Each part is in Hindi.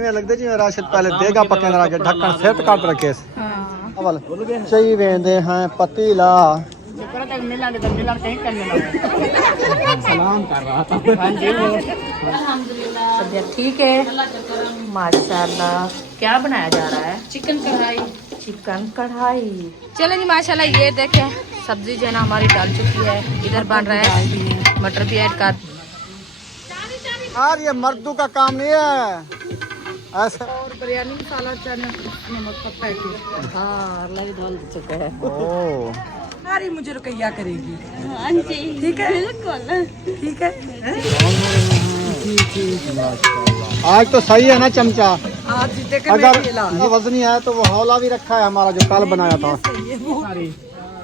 में लगता जी राशिद पहले देगा पके ना के ढक्कन सेट काट रखे अवल चाहिए वेंदे हैं पतीला सलाम कर रहा था। हां जी तबीयत ठीक है माशाल्लाह। क्या बनाया जा रहा है? चिकन कढ़ाई। चलो जी माशाल्लाह ये देखें सब्जी जो है ना हमारी डाल चुकी है। इधर बन रहा है मटर भी ऐड कर। यार ये मर्दों का काम नहीं है ऐसा। और बिरयानी मसाला चने नमक पत्ता हाँ अल्लाह भी डाल चुका है। ओ सारी मुझे रुकैया करेगी। हाँ जी ठीक है बिल्कुल ठीक है। आज तो सही है ना चमचा। आज अगर ये वजनी है तो वो हौला भी रखा है हमारा जो कल बनाया था।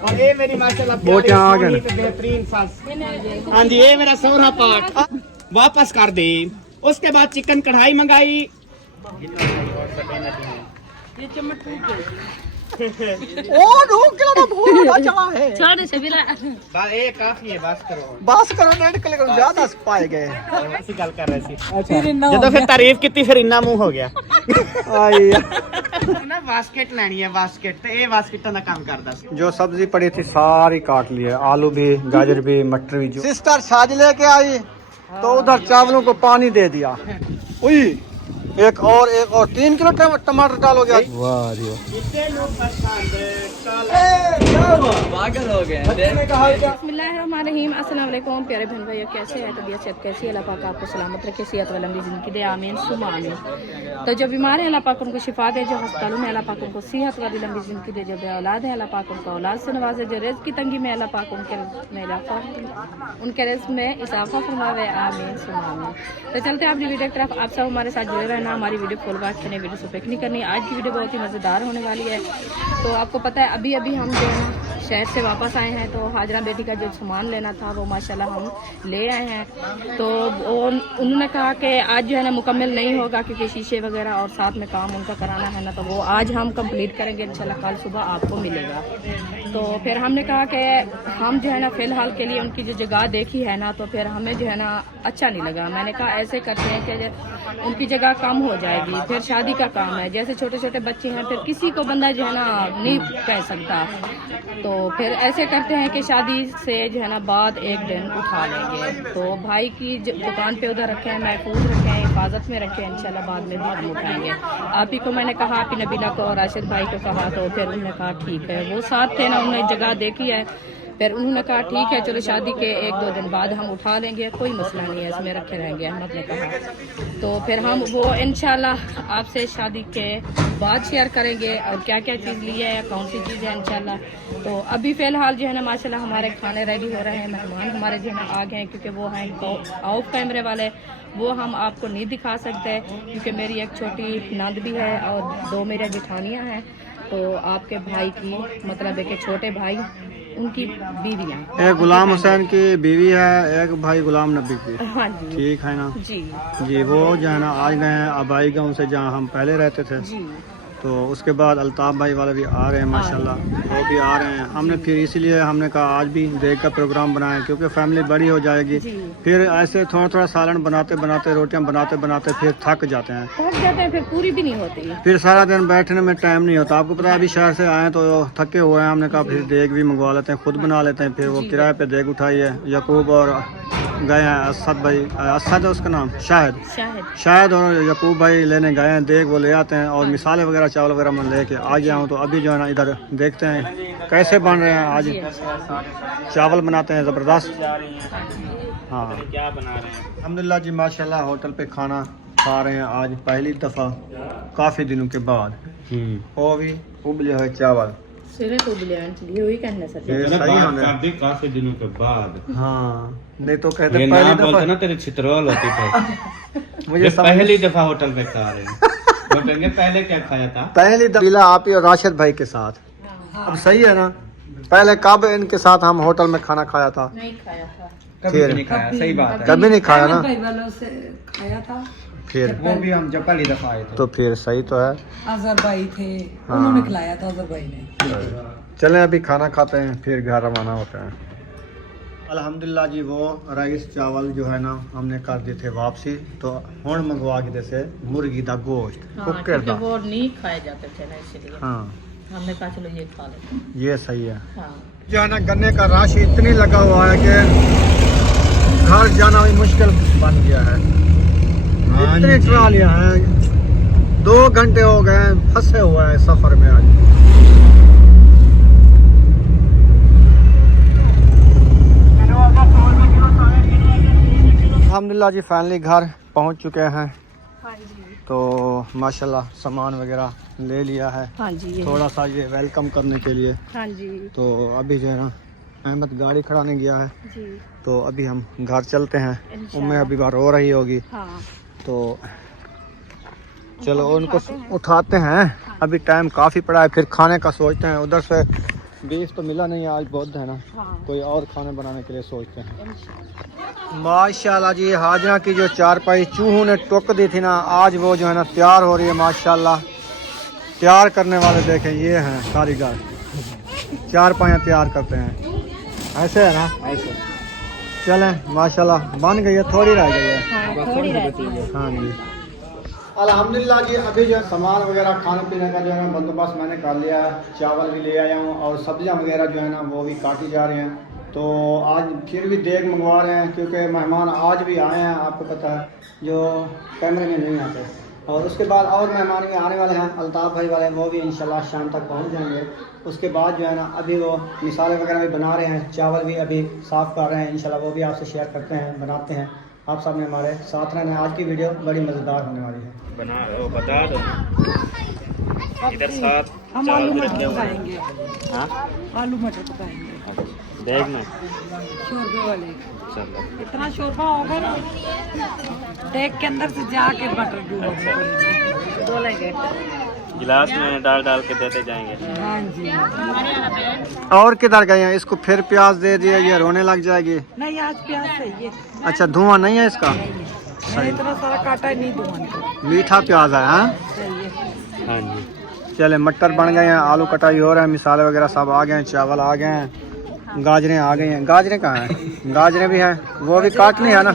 और ये मेरी माशाल्लाह बेहतरीन सास। हाँ जी ये मेरा सोहरा पाठ वापस कर दे। उसके बाद चिकन कढ़ाई मंगाई। ये चम्मच टूट गई। ओ 2 किलो का भूरा चला है। छोड़ शबीरा बस ये काफी है बस करो 1 किलो ज्यादा पाए गए। ऐसी गल कर रहे सी। ਜਦੋਂ ਫਿਰ ਤਾਰੀਫ ਕੀਤੀ ਫਿਰ ਇੰਨਾ ਮੂੰਹ ਹੋ ਗਿਆ। आई ना बास्केट लेनी है बास्केट तो ये बास्केटों का काम करता सी। जो सब्जी पड़ी थी सारी काट ली है आलू भी गाजर भी मटर भी। जो सिस्टर छाछ लेके आई तो उधर चावलों को पानी दे दिया। उई एक और 3 किलो टमाटर डालोगे। वाह रे पागल हो गए। बिस्मिल्लाहिर्रहमानिर्रहीम अस्सलाम वालेकुम प्यारे बहन भाइयों कैसे हैं? तबीयत सेहत कैसी है? अल्लाह पाक आपको सलामत रखे सेहत वाली लंबी जिंदगी दे आमीन सुमा आमीन। तो जो बीमार है अल्लाह पाक उनको शिफा दे। जो अस्पतालों में अल्लाह पाक उनको सेहत वाली लंबी जिंदगी दे। जो बेऔलाद है अल्लाह पाक उनको औलाद से नवाजे। जो रिज़्क़ की तंगी में अल्लाह पाक उनके रिज़्क़ में इजाफा फरमावे आमीन सुमा आमीन। तो चलते हैं अपनी वीडियो की तरफ। आप सब हमारे साथ जुड़े रहना। हमारी वीडियो फुल वॉच करनी वीडियो से पिक नहीं करनी। आज की वीडियो बहुत ही मज़ेदार होने वाली है। तो आपको पता है अभी अभी हम जो है शहर से वापस आए हैं। तो हाजरा बेटी का जो सामान लेना था वो माशाल्लाह हम ले आए हैं। तो उन्होंने कहा कि आज जो है ना मुकम्मल नहीं होगा क्योंकि शीशे वगैरह और साथ में काम उनका कराना है ना। तो वो आज हम कंप्लीट करेंगे इंशाल्लाह कल सुबह आपको मिलेगा। तो फिर हमने कहा कि हम जो है ना फ़िलहाल के लिए उनकी जो जगह देखी है ना तो फिर हमें जो है ना अच्छा नहीं लगा। मैंने कहा ऐसे करते हैं कि उनकी जगह कम हो जाएगी। फिर शादी का काम है जैसे छोटे छोटे बच्चे हैं फिर किसी को बंदा जो है ना नहीं कह सकता। तो फिर ऐसे करते हैं कि शादी से जो है ना बाद एक दिन उठा लेंगे। तो भाई की दुकान पे उधर रखे हैं महफूज रखे हैं हिफाजत में रखे हैं इंशाल्लाह बाद में भी हम उठाएंगे। आप ही को मैंने कहा आप नबीला को और राशिद भाई को कहा तो फिर उन्होंने कहा ठीक है। वो साथ थे ना उन्होंने जगह देखी है। फिर उन्होंने कहा ठीक है चलो शादी के 1-2 दिन बाद हम उठा लेंगे कोई मसला नहीं है इसमें रखे रहेंगे। अहमद ने कहा तो फिर हम वो इंशाल्लाह आपसे शादी के बाद शेयर करेंगे और क्या क्या चीज़ ली है कौन सी चीज़ है इंशाल्लाह। तो अभी फ़िलहाल जो है ना माशाल्लाह हमारे खाने रेडी हो रहे हैं। मेहमान हमारे जो है ना आ गए हैं क्योंकि वो हैं ऑफ कैमरे वाले वो हम आपको नहीं दिखा सकते क्योंकि मेरी एक छोटी नंद भी है और 2 मेरे जेठानियाँ हैं। तो आपके भाई की मतलब एक छोटे भाई उनकी बीवियाँ एक गुलाम हुसैन की बीवी है एक भाई गुलाम नबी की। हाँ जी ठीक है ना जी जी। वो जो है ना आज गए हैं आबाई गाँव से जहाँ हम पहले रहते थे। जी तो उसके बाद अल्ताफ भाई वाले भी आ रहे हैं माशाल्लाह वो भी आ रहे हैं। हमने फिर इसीलिए हमने कहा आज भी देख का प्रोग्राम बनाएं क्योंकि फैमिली बड़ी हो जाएगी। फिर ऐसे थोड़ा थोड़ा सालन बनाते बनाते रोटियां बनाते बनाते फिर थक जाते हैं फिर पूरी भी नहीं होती। फिर सारा दिन बैठने में टाइम नहीं होता। आपको पता है अभी शहर से आए तो थके हुए हैं। हमने कहा फिर देग भी मंगवा लेते हैं खुद बना लेते हैं। फिर वो किराए पे देग उठाई है यकूब और गए हैं असद भाई असद है उसका नाम शायद और यकूब भाई लेने गए हैं देग वो ले आते हैं और मिसाले वगैरह चावल वगैरह मैं लेके आ गया हूँ। तो अभी जो है ना इधर देखते हैं कैसे बन रहे हैं। आज चावल बनाते हैं ज़बरदस्त। हाँ क्या बना रहे हैं? अल्हम्दुलिल्लाह जी माशाल्लाह होटल पे खाना खा रहे हैं आज पहली दफ़ा काफ़ी दिनों के बाद। और भी उबले हुए चावल काफी दिनों के बाद। हाँ नहीं तो कहते ये पहली ना दफा बोलते ना तेरे छितरोल होती थे। मुझे ये पहली दफा होटल में खा रहे हैं। वो कहेंगे पहले क्या खाया था? पहली दफा आप ही और राशिद भाई के साथ। अब सही है ना पहले कब इनके साथ हम होटल में खाना खाया था? नहीं खाया था कभी नहीं खाया। सही बात है कभी नहीं खाया ना। भाई वालों से खाया था फिर वो भी हम जब पहली दफा आए थे तो फिर सही तो है। अजहर भाई थे हाँ। उन्होंने खिलाया था अजहर भाई ने। चलें अभी खाना खाते हैं फिर घर रवाना होते हैं। अल्हम्दुलिल्लाह जी वो राइस चावल जो है ना हमने कर दिए थे वापसी, तो हुण मंगवा के जैसे मुर्गी दा गोश्त कुकर क्योंकि दा। वो नहीं खाए जाते थे ना, इसलिए हाँ हमने कहा चलो ये खा लेते हैं। ये सही है। हाँ जो है ना गन्ने का रश इतनी लगा हुआ है कि घर जाना भी मुश्किल बन गया है। इतनी ट्रालियां हैं, 2 घंटे हो गए हैं फंसे हुए हैं सफर में आज। अल्हम्दुलिल्लाह जी फाइनली घर पहुंच चुके हैं। हाँ जी, तो माशाल्लाह सामान वगैरह ले लिया है, हाँ जी, थोड़ा सा ये वेलकम करने के लिए। हाँ जी, तो अभी जो है ना अहमद गाड़ी खड़ाने गया है, जी, तो अभी हम घर चलते हैं। इंशाल्लाह। उम्में अभी बार रो रही होगी, हाँ तो चलो उनको उठाते हैं। अभी टाइम काफ़ी पड़ा है, फिर खाने का सोचते हैं। उधर से बीफ तो मिला नहीं आज, बहुत है ना, हाँ कोई और खाने बनाने के लिए सोचते हैं। इंशाल्लाह। माशाल्लाह जी हाजना की जो चारपाई चूहों ने टोक दी थी ना, आज वो जो है ना तैयार हो रही है। माशाल्लाह तैयार करने वाले देखें, ये हैं कारीगर, चारपाइयाँ तैयार करते हैं। ऐसे है ना, ऐसे चलें। माशाल्लाह बन गई है, थोड़ी रह गई है। हाँ थोड़ी रहती है। हाँ जी अल्हम्दुलिल्लाह जी अभी जो है सामान वगैरह खाने पीने का जो है ना बंदोबस्त मैंने कर लिया है। चावल भी ले आया हूँ और सब्जियाँ वगैरह जो है ना वो भी काटी जा रही हैं। तो आज फिर भी देग मंगवा रहे हैं, क्योंकि मेहमान आज भी आए हैं, आपको पता है, जो कैमरे में नहीं आते। और उसके बाद और मेहमान भी आने वाले हैं, अल्ताफ़ भाई वाले, वो भी इंशाल्लाह शाम तक पहुँच जाएंगे। उसके बाद जो है ना अभी वो मिसाले वगैरह भी बना रहे हैं, चावल भी अभी साफ़ कर रहे हैं। इंशाल्लाह वो भी आपसे शेयर करते हैं, बनाते हैं। आप सब ने हमारे साथ रहना। आज की वीडियो बड़ी मज़ेदार होने वाली है। बता दो इधर साथ हम आलू मटर पकाएंगे, हाँ आलू मटर पकाएंगे देख में शोरबे वाले। चलो इतना शोरबा होगा ना, डेग के अंदर से जाके मटर डूबेंगे। डोलेंगे। गिलास में डाल डाल के देते जाएंगे। हाँ जी। और किधर गए हैं? इसको फिर प्याज दे दिया, ये रोने लग जाएगी। नहीं आज प्याज सही है, अच्छा धुआं नहीं है इसका, मैंने इतना सारा काटा ही नहीं दूंगा। मीठा प्याज है। हाँ सही है। हाँ जी चले मटर बन गए हैं, आलू कटाई हो रहा है, मिसाले वगैरह सब आ गए हैं, चावल आ गए हैं, गाजरें आ गई हैं। गाजरें कहाँ हैं? गाजरें भी हैं, वो भी काटनी है ना।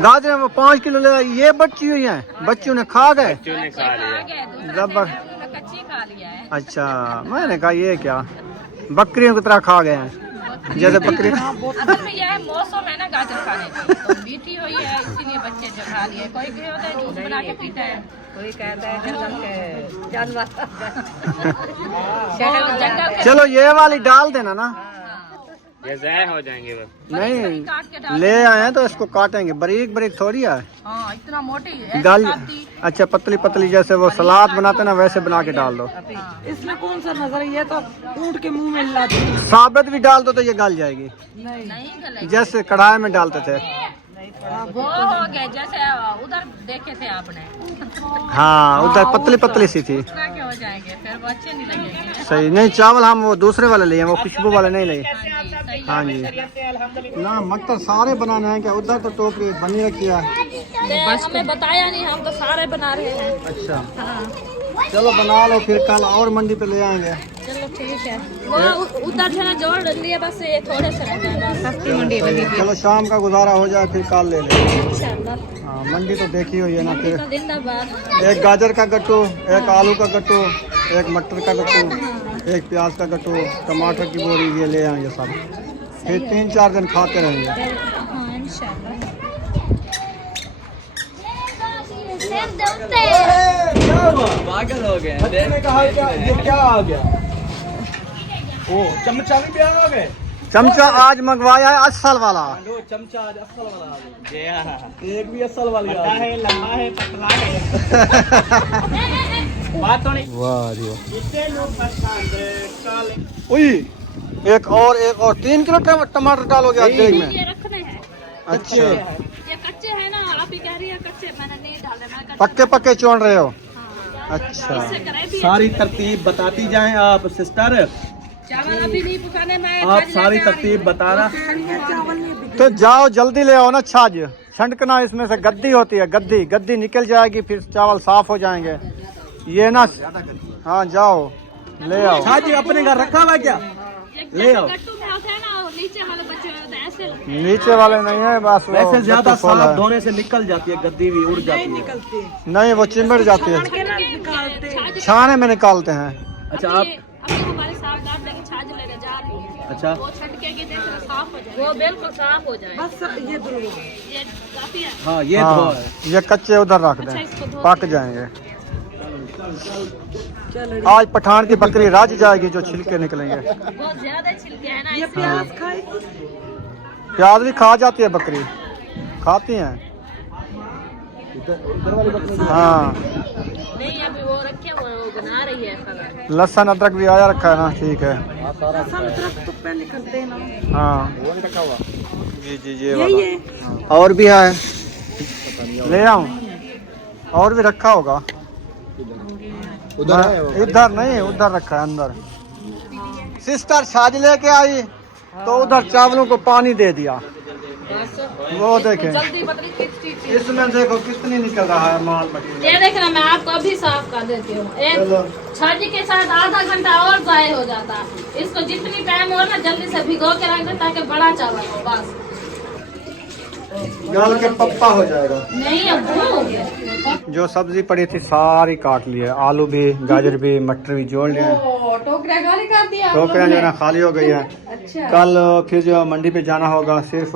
गाजरें वो 5 किलो ले आई। ये बच्ची हुई हैं, बच्चों ने खा गए। बच्चों ने खा लिया। जबर। कच्ची खा लिया है। अच्छा मैंने कहा ये क्या, बकरियों की तरह खा गए हैं, जैसे बकरी। असल में यह मौसम है ना गाजर खाने की, तो मीठी हुई है इसीलिए बच्चे जो खा लिए। कोई क्या होता है जूस बना के पीता है, कोई कहता है जानवर। जंगल के चलो ये वाली डाल देना ना। ये ज़ाया हो जाएंगे वो। नहीं काट के डाल। ले आए हैं तो इसको काटेंगे, बारीक बारीक थोड़ी है। हाँ इतना मोटी है डाल। अच्छा पतली पतली जैसे वो सलाद बनाते ना, वैसे बना के डाल दो। इसमें कौन सा नजर है, ये तो ऊँट के मुंह में लाती है। साबित भी डाल दो तो ये गल जाएगी, नहीं नहीं गलेगी। जैसे कढ़ाई में डालते थे। वो हो गया जैसे उधर देखे थे आपने, हाँ उधर पतली पतली सी थी। उतना के हो जाएंगे, फिर वो अच्छे नहीं लगेंगे। सही नहीं, चावल हम वो दूसरे वाले लिए, वो खुशबू वाले नहीं लिए। हाँ जी ना, मटर सारे बनाने हैं क्या? उधर तो टोकरी बनी रखी है। बस हमें बताया नहीं, हम तो सारे बना रहे हैं। अच्छा हाँ चलो बना लो, फिर कल और मंडी पे ले आएंगे। चलो ठीक है। वो उधर से ना जोड़ लिए, बस ये थोड़े से रहता है, सस्ती मंडी बनी थी। चलो शाम का गुजारा हो जाए, फिर कल ले लेंगे। इंशाल्लाह। हाँ मंडी तो देखी हुई है ना। फिर तो जिंदाबाद। एक गाजर का गट्टू, एक आलू का गट्टू, एक मटर का गट्टू, एक प्याज का गट्टू, टमाटर की बोरी, ये ले आएंगे सब। फिर 3-4 दिन खाते रहेंगे। हाँ इंशाल्लाह। पागल हो गए। बच्चे ने कहा क्या ये क्या आ गया? ओ चमचा भी आ गए। चमचा आज मंगवाया है असल वाला। लो चमचा आज असल वाला आ गया। एक भी असल वाली आ है, लंबा है, पतला है। बात तो नहीं। वाह जी वाह। इतने लोग पसंद काले। उई एक और 3 किलो टमाटर डालोगे आज देग में? ये रखने हैं। अच्छा ये कच्चे हैं ना, आप ही कह रही है कच्चे, मैंने नहीं डाले। मैं कच्चे। पक्के पक्के चुन रहे हो? हाँ। अच्छा इससे करे भी सारी तरतीब बताती जाएं आप सिस्टर, चावल अभी नहीं पकाने में। आप सारी तरतीब बताना। तो जाओ जल्दी ले आओ ना छाछ, छंटकना इसमें से गद्दी होती है, गद्दी निकल जाएगी, फिर चावल साफ हो जाएंगे। ये ना हाँ जाओ ले आओ। हाँ जी अपने घर रखा हुआ क्या? ले आओ। गट्टू में होते हैं ना, नीचे वाले बच्चे होते हैं, नीचे वाले नहीं है, बस वो वैसे ज्यादा गत्ते खोल साफ है। धोने से निकल जाती है, गद्दी भी उड़ जाती है। निकलते नहीं वो चिमड़ जाती है, के ना निकालते छाने में निकालते हैं। अच्छा आप हमारे साथ आप लेके छाछ लेके जा रही है, अच्छा वो छटके के देखो साफ हो जाए, वो बिल्कुल साफ हो जाए। बस ये दो ये काफी है। हाँ ये हाँ, धो है। ये कच्चे उधर रख अच्छा, दें, इसको धो पक जाएंगे। चलो आज पठान की बकरी रज जाएगी जो छिलके निकलेंगे। बहुत ज्यादा छिलके है ना ये इसमें। प्याज खाएगी। प्याज भी खा जाती है बकरी, खाती हैं। उधर वाली बकरी हाँ नहीं अभी वो रखे हुए हैं, वो बना रही है खाना। लहसुन अदरक भी आया रखा है ना, ठीक है। लहसुन अदरक तो पहले करते हैं ना। हाँ जी जी ये वाला। ये और भी है, ले आऊं? और भी रखा होगा उधर है वो। इधर नहीं, उधर रखा है अंदर। सिस्टर छाछ लेके आई तो उधर चावलों को पानी दे दिया। वो देखें जल्दी बदली टिक इसमें देखो कितनी निकल रहा है माल मटीरियल। ये देखना, मैं आपको अभी साफ कर देती हूँ। एक छाछ के साथ आधा घंटा और जाया हो जाता है। इसको जितनी टाइम हो ना जल्दी से भिगो के रख दे ताकि बड़ा चावल हो, बस। गल के पप्पा हो जाएगा। नहीं अब वो हो गया। जो सब्जी पड़ी थी सारी काट ली है, आलू भी, गाजर भी, मटर भी जोड़ लिए। टोकरा खाली कर दिया आप टोकरियाँ जो है ना खाली हो गई है। अच्छा। कल फिर जो मंडी पे जाना होगा, सिर्फ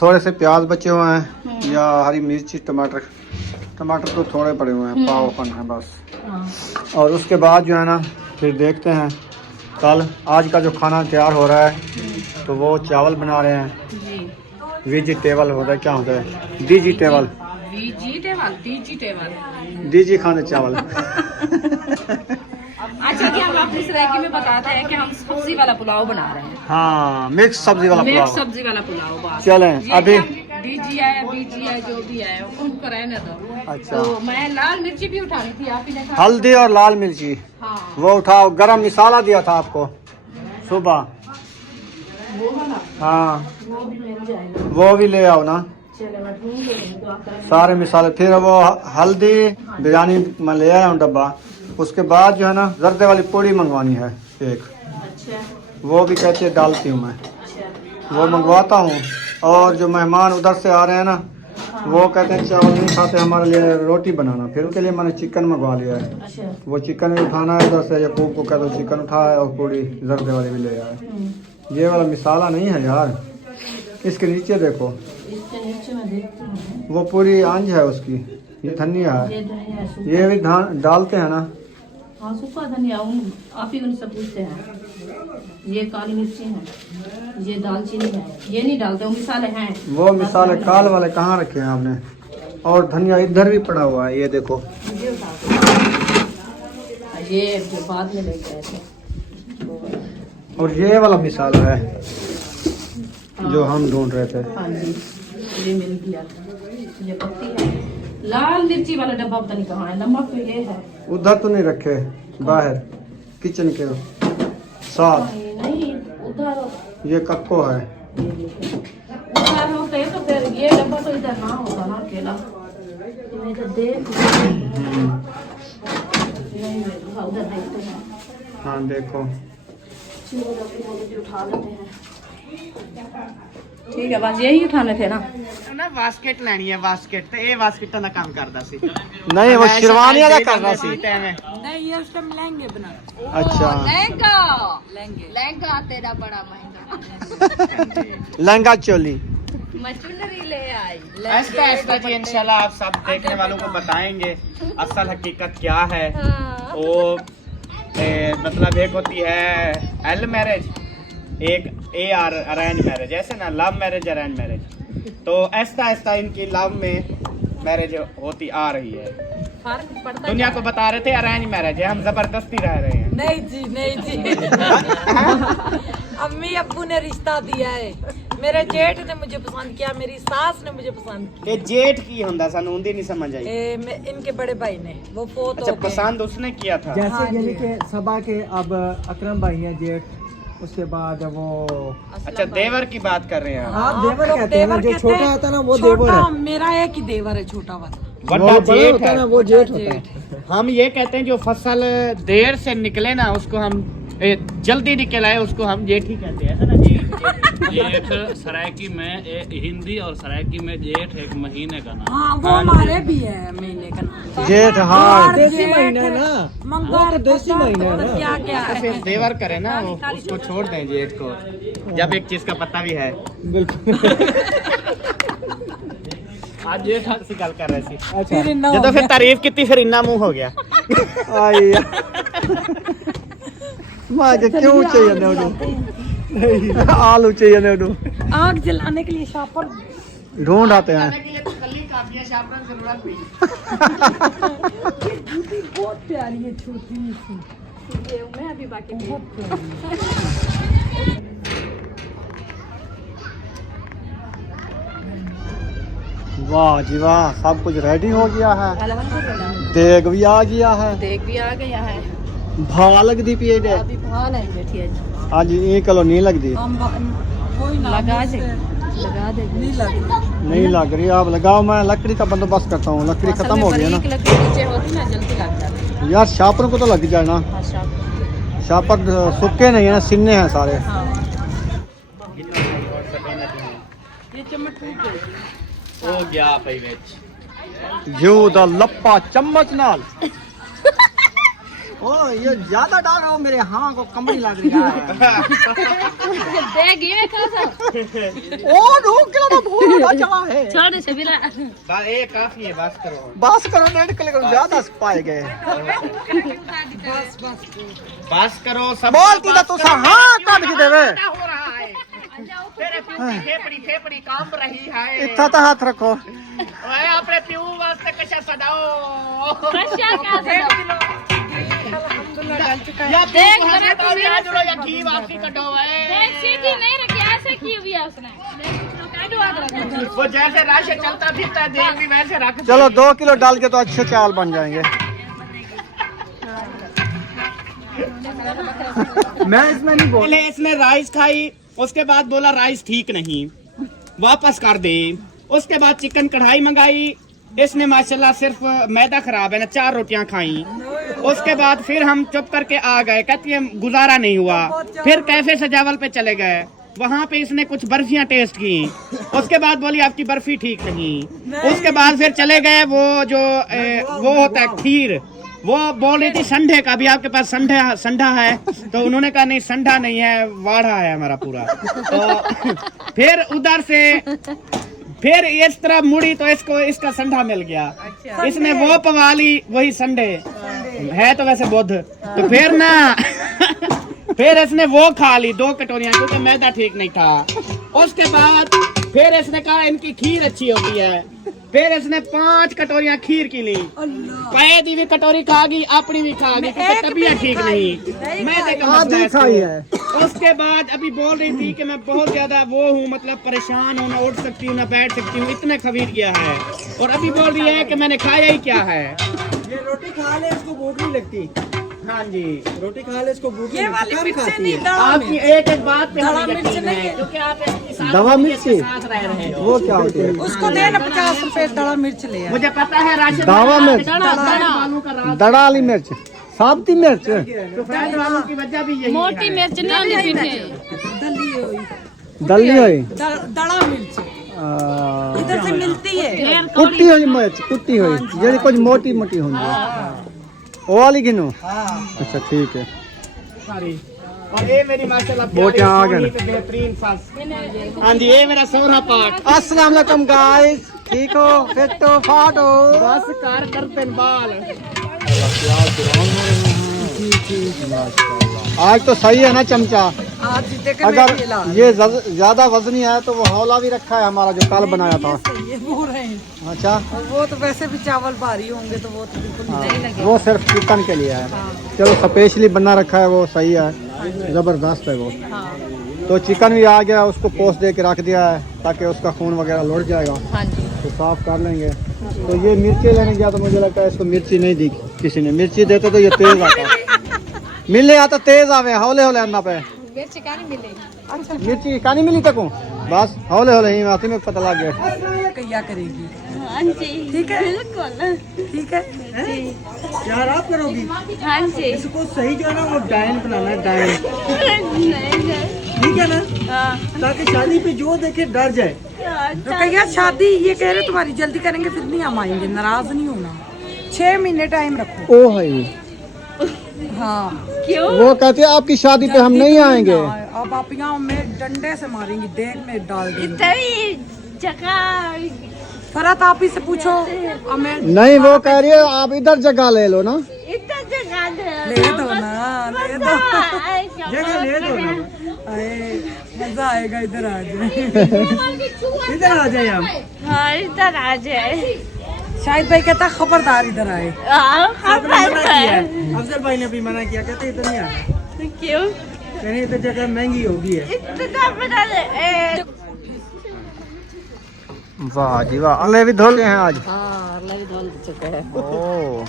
थोड़े से प्याज बचे हुए हैं या हरी मिर्ची, टमाटर तो थोड़े पड़े हुए हैं, पाव खन है बस। और उसके बाद जो है ना फिर देखते हैं कल आज का जो खाना तैयार हो रहा है, तो वो चावल बना रहे हैं। जी वेजिटेबल होता है, क्या होता है? डिजिटेबल, डीजी खाने चावल। अच्छा कि हम आपको इस रेकी में बताते हैं कि हम सब्जी वाला पुलाव बना रहे हैं। हाँ, मिक्स सब्जी वाला मिक्स पुलाव। सब्जी वाला पुलाव, बस। चलें ये अभी। क्या डीजी आया, बीजी आया, जो भी आया उनको रहने दो। अच्छा। तो मैं लाल मिर्ची भी उठानी थी, आप ही ने कहा। हल्दी और लाल मिर्ची हाँ वो उठाओ। गरम मसाला दिया था आपको सुबह। वो वाला, हाँ वो भी मिल जाएगा। वो भी ले आओ ना, चले मैं ढूंढ लूंगी तो आप सारे मसाले। फिर वो हल्दी बिरयानी मैं ले आया हूँ डब्बा। उसके बाद जो है ना जर्दे वाली पूड़ी मंगवानी है एक, अच्छा वो भी कहते हैं डालती हूँ मैं, अच्छा। वो मंगवाता हूँ। और जो मेहमान उधर से आ रहे हैं ना, वो कहते हैं चावल नहीं खाते, हमारे लिए रोटी बनाना। फिर उनके लिए मैंने चिकन मंगवा लिया है। अच्छा वो चिकन भी उठाना है उधर से। यकूब को कह दो चिकन उठाए और पूड़ी जर्दे वाली भी ले आए। ये वाला मिसाला नहीं है यार, इसके नीचे देखो, इसके नीचे मैं देखती हूँ। वो पूरी आंज है उसकी। ये धनिया है, ये धनिया है, सूखा। ये भी धान डालते हैं ना। हाँ सूखा धनिया, आप ही उनसे पूछते हैं। ये काली मिर्ची है, ये दालचीनी है, ये नहीं डालते, वो मिसाले हैं। वो मिसाले काल वाले कहाँ रखे हैं आपने? और धनिया इधर भी पड़ा हुआ है, ये देखो। मुझे उठा दो। ये जो बाद में लेके आए थे। और ये वाला मिसाला है जो हम ढूंढ रहे थे। हाँ जी, ये मिल गया। ये पत्ती है, लाल मिर्ची वाला डब्बा पता नहीं कहाँ है। नमक तो ये है, उधर तो नहीं रखे, बाहर किचन के साथ। नहीं उधर। ये कक्को है। उधर होते तो फिर ये डब्बा तो इधर ना होता ना अकेला। मैं इधर देख नहीं, उधर देखते हैं। हाँ देखो, उठा लेते हैं। ठीक है, बस यही उठाने थे ना। ना बास्केट लेनी है, बास्केट तो ये बास्केटा का काम करता सी। नहीं वो शेरवानी वाला कर रहा सी। नहीं ये उसका मिलाएंगे बना। अच्छा, लहंगा तेरा बड़ा महंगा। लहंगा चोली। मैं चुनरी ले आई। ऐसा ऐसा जी इंशाल्लाह आप सब देखने वालों को बताएंगे असल हकीकत क्या है। वो मतलब एक होती है एल मैरिज, एक ए आर अरेंज मैरिज, ऐसे ना लव मैरिज अरेंज मैरिज। तो ऐसा ऐसा इनकी लव में मैरिज होती आ रही है। फर्क पड़ता दुनिया को बता रहे थे अरेंज मैरिज है, हम जबरदस्ती रह रहे हैं। नहीं जी नहीं जी। अम्मी अब्बू ने रिश्ता दिया है। मेरे जेठ ने मुझे पसंद किया, मेरी सास ने मुझे पसंद किया। ये जेठ की होंदा सानू उन्दी नहीं समझ आई। इनके बड़े भाई ने, वो फोत अच्छा हो गए। पसंद उसने किया था। जैसे हाँ यानी जी। कि सबा के अब अकरम भाई हैं जेठ, उसके बाद वो अच्छा देवर की बात कर रहे हैं आप। आप देवर कहते हैं ना, जो कहते छोटा हैं। होता है ना वो छोटा देवर है। मेरा एक ही देवर है, छोटा वाला। बड़ा वो बड़ा जेठ होता है है। ना वो जेठ होता है। हम ये कहते हैं जो फसल देर से निकले ना उसको हम जल्दी निकल आए उसको हम जेठ ही कहते हैं, है ना जेठ। जेठ सरायकी में हिंदी और सरायकी में जेठ एक महीने का नाम। हाँ वो हमारे भी है महीने का नाम। जेठ हाँ देसी महीना है ना, मंगल तो देसी महीना है ना। क्या क्या है। फिर देवर करे ना वो, उसको छोड़ दें जेठ को, जब एक चीज का पता भी है। आज जेठ से गल कर रहे थे। अच्छा ਜਦੋਂ ਫਿਰ ਤਾਰੀਫ ਕੀਤੀ ਫਿਰ ਇੰਨਾ ਮੂੰਹ ਹੋ ਗਿਆ। आई माँ के क्यों चाहिए ने उधर आलू चाहिए ने उधर आग जलाने के लिए शापर ढूंढ आते हैं। बहुत प्यारी है, छोटी सी। ये मैं अभी बाकी वाह जी वाह, सब कुछ रेडी हो गया है। देग भी आ गया है, देख भी आ गया है। भा लगदी पिए दे अभी भाल है बैठी है जी। आज 1 किलो नहीं लगदी, कोई ना लगा दे, लगा दे। नहीं लगी। नहीं लग रही। आप लगाओ, मैं लकड़ी का बंदोबस्त करता हूँ। लकड़ी असल खत्म में हो गई है ना बारीक लकड़ी नीचे होती ना, जल्दी लग जाती यार। शापर को तो लग जाए ना, है। शाप शापर सूखे नहीं है ना, सिन्ने हैं सारे। हाँ ये चम्मच टूट गई। हो गया भाई बेच। यू द लप्पा चम्मच नाल। ओ ये ज्यादा डाल रहा हो, मेरे हाँ को कमरी लग रही है। देख ये कैसा ओ 2 किलो तो भूल ना चला है। छोड़ शबीला। बस ये काफी है, बस करो। बस करो, 1.5 किलो ज्यादा पाए गए। बस करो सब। बोलती तो तुसा हाँ काट के देवे। हो रहा है तेरे प्यू की फेफड़ी काम रही है। इतना तो हाथ रखो। ओए अपने प्यू वास्ते कशा सदाओ। कशा क्या सदाओ? या देख देख बना तो भी आज लो या घी वापसी कटो है। देख सीधी नहीं रखी, ऐसे की हुई है उसने। काटो आग लगा। वो जैसे राशि चलता फिरता है, देख भी वैसे रख। चलो 2 किलो डाल के तो अच्छे चावल बन जाएंगे। मैं इसमें नहीं बोल। पहले इसने राइस खाई, उसके बाद बोला राइस ठीक नहीं, वापस कर दे। उसके बाद चिकन कढ़ाई मंगाई, इसने माशाल्लाह सिर्फ मैदा खराब है ना 4 रोटियां खाई। उसके बाद फिर हम चुप करके आ गए, कहती है गुजारा नहीं हुआ। फिर कैफे सजावल पे चले गए, वहाँ पे इसने कुछ बर्फियाँ टेस्ट की। उसके बाद बोली आपकी बर्फी ठीक नहीं। उसके बाद फिर चले गए वो जो वो होता है खीर, वो बोल रही थी संडे का भी आपके पास संडा है, तो उन्होंने कहा नहीं संडा नहीं है, वाड़ा है हमारा पूरा। तो फिर उधर से फिर इस तरह मुड़ी तो इसको इसका संडा मिल गया। इसने वो पवा ली, वही संडे है तो वैसे बुध। तो फिर ना फिर इसने वो खा ली 2 कटोरियां, क्योंकि मैदा ठीक नहीं था। उसके बाद फिर इसने कहा इनकी खीर अच्छी होती है, फिर इसने 5 कटोरियां खीर की ली। पैदी भी कटोरी खा गई, अपनी भी खा गई, क्योंकि तबीयत ठीक नहीं, मैदे का मसला है खाई इसको। उसके बाद अभी बोल रही थी कि मैं बहुत ज्यादा वो हूँ, मतलब परेशान हूँ, ना उठ सकती हूँ ना बैठ सकती हूँ, इतने खमीर गया है। और अभी बोल रही है कि मैंने खाया ही क्या है। ये रोटी खा ले इसको भूख नहीं लगती। हाँ जी, रोटी खा ले इसको भूख ये नहीं वाली लगती। कम मिर्च खाती नहीं, है। दड़ा आपकी मिर्च। एक बात पे दड़ा हमें मिर्च यकीन नहीं है, है। क्योंकि आप इसके साथ दवा मिर्च इसके साथ रह रहे हो। वो क्या होती है? उसको देना 50 रुपए दड़ा मिर्च ले आए। मुझे पता है राशिद दावा मिर्च, वालों का राज, दड़ा वाली मिर्च, साबती मिर्च। तो फैज वालों की वजह भी यही मोटी है। मिर्च नहीं पीछे। दली हुई दली हुई दड़ा मिर्च इधर से मिलती है। कुट्टी हुई मिर्च, कुट्टी हुई ਜਿਹੜੀ कुछ मोटी मोटी होंगी, वो वाली गिनो। अच्छा ठीक है। और ये मेरी माशाल्लाह वो क्या आ गया? सोनी पे बेहतरीन सास। हाँ जी, ये मेरा सोहरा पाक। अस्सलाम वालेकुम गाइस, ठीक हो? फिट हो? फाट हो? बस कार करते हैं बाल। आज तो सही है ना चमचा? आज देखे अगर मैं ला ये ज्यादा वजनी है तो वो हौला भी रखा है हमारा जो कल बनाया था। ये वो रहे हैं। अच्छा, और वो तो वैसे भी चावल भारी होंगे तो वो तो बिल्कुल नहीं लगे। वो सिर्फ चिकन के लिए है। चलो स्पेशली बना रखा है, वो सही है, जबरदस्त है वो। तो चिकन भी आ गया, उसको पोस्ट दे के रख दिया है ताकि उसका खून वगैरह लौट जाएगा, हाँ जी। तो साफ कर लेंगे। तो ये मिर्ची लेने गया तो मुझे लगता है इसको मिर्ची नहीं दी किसी ने। मिर्ची देते तो ये तेज आता, मिलने आता तेज आवे, हौले हौले अन्ना पे। मिर्च का नहीं मिलेगी। मिर्ची कानी मिली तक बस हौले हौले ही माथी में पता लग गया। क्या करेगी। हाँ जी ठीक है बिल्कुल ठीक है यार आप करोगी हाँ जी इसको सही जो है ना वो डाइन बनाना है, डाइन, ठीक है ना, ताकि शादी पे जो देखे डर जाए। रुकैया शादी ये कह रहे तुम्हारी जल्दी करेंगे फिर नहीं हम आएंगे, नाराज नहीं होना, 6 महीने टाइम रखो। ओ भाई हाँ वो कहते हैं आपकी शादी पे हम नहीं आएंगे। अब आप यहाँ में डंडे से मारेंगी, देख में डाल देंगे। फरत आप ही से पूछो हमें। नहीं वो कह रही है आप इधर जगह ले लो ना। ले दो ना, ले दो, जगह ले दो ना, अरे मजा आएगा, इधर आ जाए, इधर आ जाए हम। हाँ इधर आ जाए। शाहिद भाई कहता खबरदार इधर आए। आपने मना किया है, अफजल भाई ने भी मना किया, कहते इधर नहीं आना, क्यों कहने इधर जगह महंगी होगी है। इतना बता दे। वाह जी वाह, अल्ले भी धो गए हैं आज। हाँ अल्लाह भी धोल चुके हैं। ओ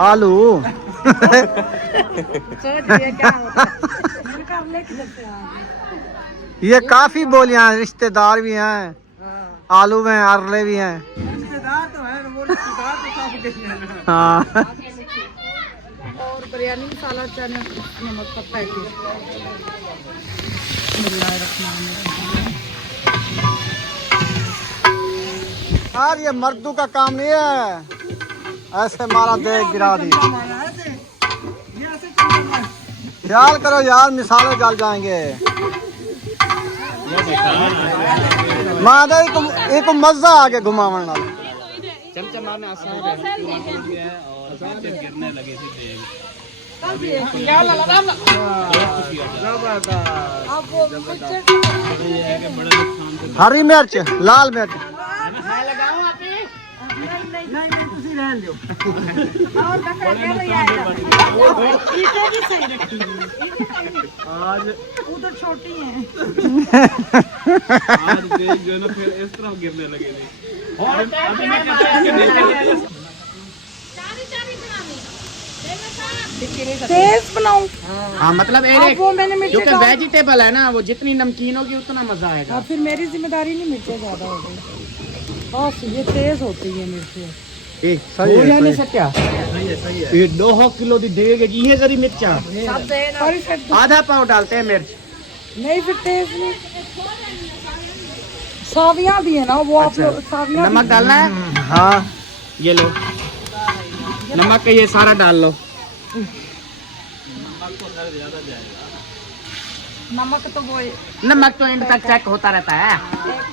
आलू सोच रही है क्या होता ये काफी बोलियां हैं, रिश्तेदार भी हैं, आलू हैं, अरले भी हैं। रिश्तेदार तो है, वो रिश्तेदार तो सब कुछ है ना। हाँ और बिरयानी मसाला, चने नमक का पैकेट। यार ये मर्दों का काम नहीं है, ऐसे मारा देख गिरा दी। ख्याल करो यार, मिसालें जल जाएंगे। मादा एक मजा आ गया घुमावन नाल। चमचा मारने आसान है। और नीचे गिरने लगे थे। हरी मिर्च, लाल मिर्च, आज उधर छोटी है। आज देख जो है ना फिर इस तरह गिरने लगे थे। तेज बनाऊं? हाँ मतलब अब वो मैंने मिर्ची क्योंकि डाल- वेजिटेबल है ना, वो जितनी नमकीन होगी उतना मजा आएगा। हाँ, फिर मेरी जिम्मेदारी नहीं, मिर्चें ज्यादा हो गई। बहुत ये तेज होती है मिर्चें। सही है, सही है। सत्या ये 2 किलो दी देगे की है जरी मिर्चा, और फिर आधा पाव डालते हैं मिर्च। नहीं, फिर तेज नहीं। सावियां भी है ना वो, आप लोग सावियां नमक भी- डालना है, हाँ ये लो नमक का ये सारा डाल लो। नमक तो वो नमक तो एंड तक चेक होता रहता है। एक